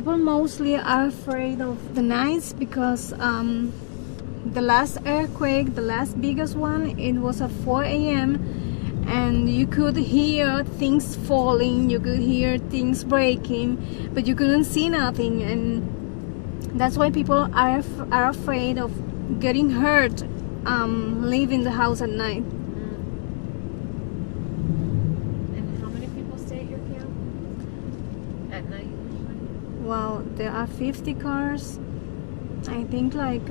People mostly are afraid of the nights because the last earthquake, the last biggest one, it was at 4 a.m. and you could hear things falling, you could hear things breaking, but you couldn't see nothing, and that's why people are afraid of getting hurt leaving the house at night. And how many people stay at your camp at night usually? Well, there are 50 cars. I think like,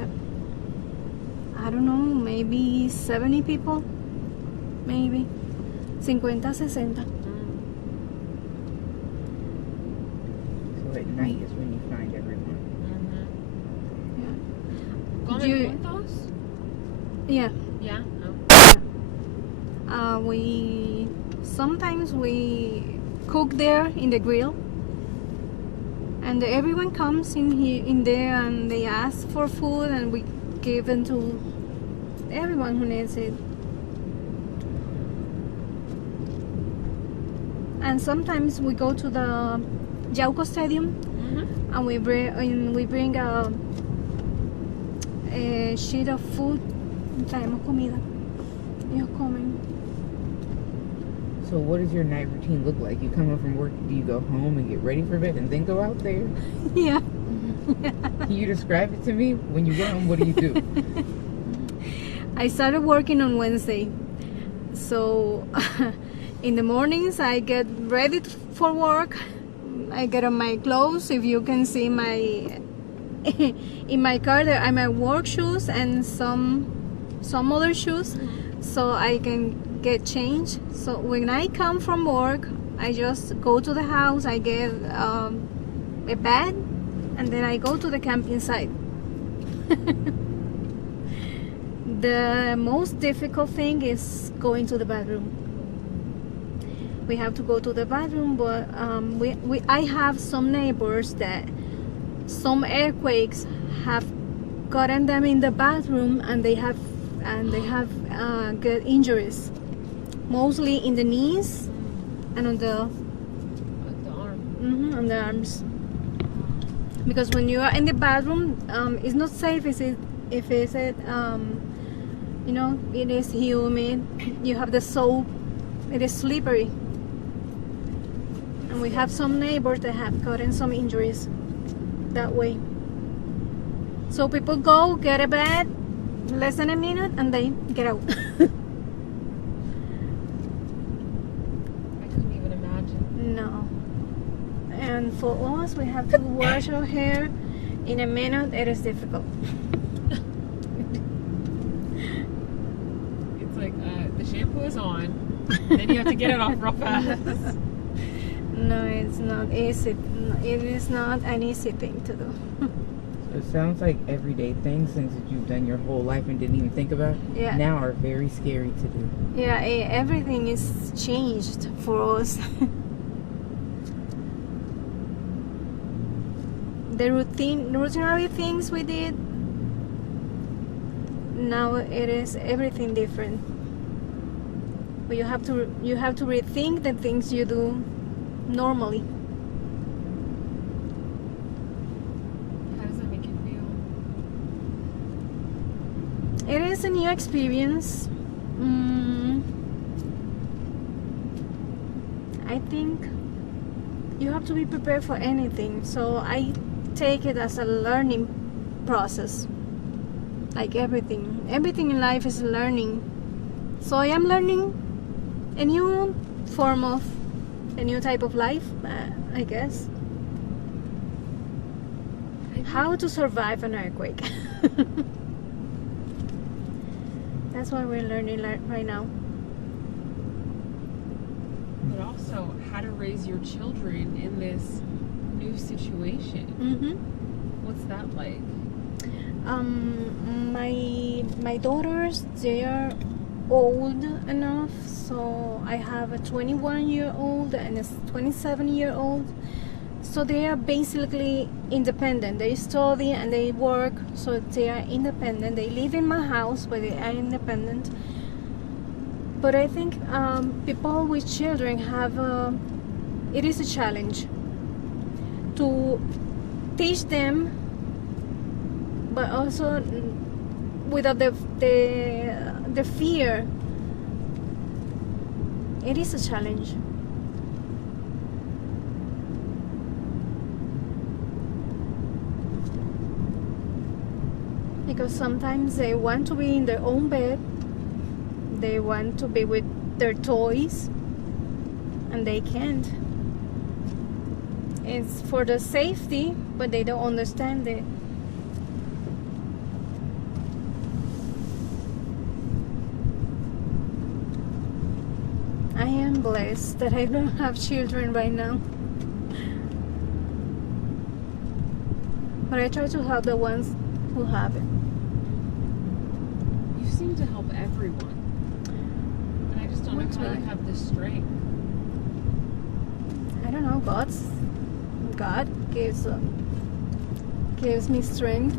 I don't know, maybe 70 people, maybe 50, 60. So at night is when you find everyone. ¿Comen juntos? Yeah. Yeah. We sometimes we cook there in the grill, and everyone comes in there and they ask for food, and we give it to everyone who needs it. And sometimes we go to the Yauco Stadium, and we bring a sheet of food. Traemos comida. Ellos comen. So what does your night routine look like? You come home from work, do you go home and get ready for bed and then go out there? Yeah. Can you describe it to me? When you get home, what do you do? I started working on Wednesday. So in the mornings I get ready for work. I get on my clothes. If you can see my in my car there are my work shoes and some other shoes, so I can get changed. So when I come from work, I just go to the house, I get a bed, and then I go to the camping site. The most difficult thing is going to the bathroom. We have to go to the bathroom, but I have some neighbors that some earthquakes have gotten them in the bathroom, and they have good injuries, mostly in the knees and on the arm. on the arms. Because when you are in the bathroom, it's not safe. It is humid. You have the soap. It is slippery. And we have some neighbors that have gotten some injuries that way. So people go, get a bed, less than a minute, and they get out. I couldn't even imagine. No. And for us, we have to wash our hair in a minute. It is difficult. It's like the shampoo is on, then you have to get it off real fast. No, it's not easy. It is not an easy thing to do. It sounds like everyday things, things that you've done your whole life and didn't even think about, now are very scary to do. Yeah, everything is changed for us. The routinary things we did, now it is everything different. But you have to rethink the things you do normally. How does that make you feel? It is a new experience. I think you have to be prepared for anything. So I take it as a learning process. Like everything in life is learning. So I am learning a new form of a new type of life, I guess. How to survive an earthquake. That's what we're learning right now. But also how to raise your children in this new situation. What's that like? My daughters, they are old enough, so I have a 21-year-old and a 27-year-old, so they are basically independent. They study and they work, so they are independent. They live in my house, but they are independent. But I think people with children have it is a challenge to teach them, but also without the fear. It is a challenge. Because sometimes they want to be in their own bed, they want to be with their toys, and they can't. It's for the safety, but they don't understand it. I am blessed that I don't have children right now. But I try to help the ones who have it. You seem to help everyone. And I just don't know how you have the strength. I don't know, God gives me strength.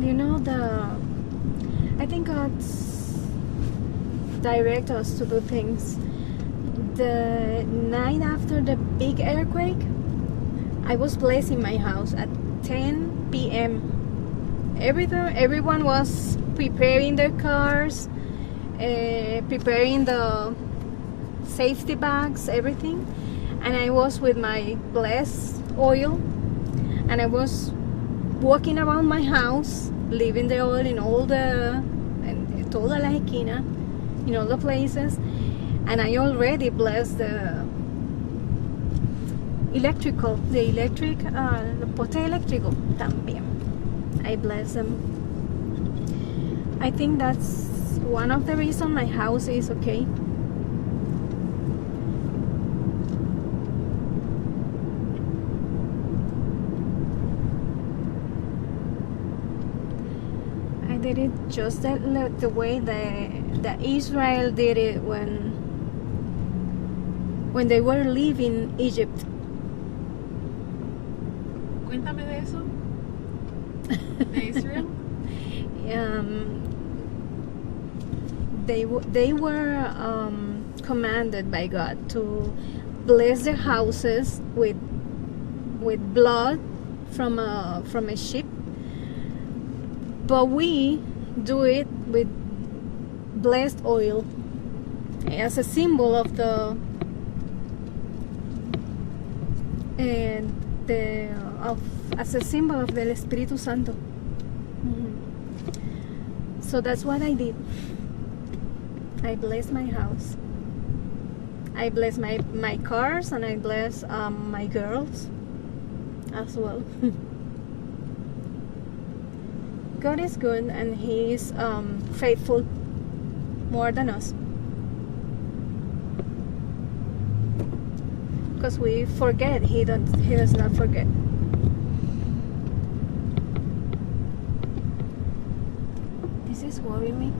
You know, I think God's direct us to do things. The night after the big earthquake, I was blessed in my house at 10 p.m. Everyone was preparing their cars, preparing the safety bags, everything. And I was with my blessed oil, and I was walking around my house, leaving the oil in toda la esquina, in all the places. And I already blessed the electric, the poste eléctrico también. I bless them. I think that's one of the reasons my house is okay. I did it just the way that Israel did it when they were leaving Egypt. Cuéntame de eso. De Israel. They were commanded by God to bless their houses with blood from a sheep, but we do it with blessed oil as a symbol of as a symbol of the Espíritu Santo. So that's what I did. I bless my house. I bless my cars, and I bless my girls as well. God is good, and He is faithful more than us. Because we forget, He does not forget. This is worrying me.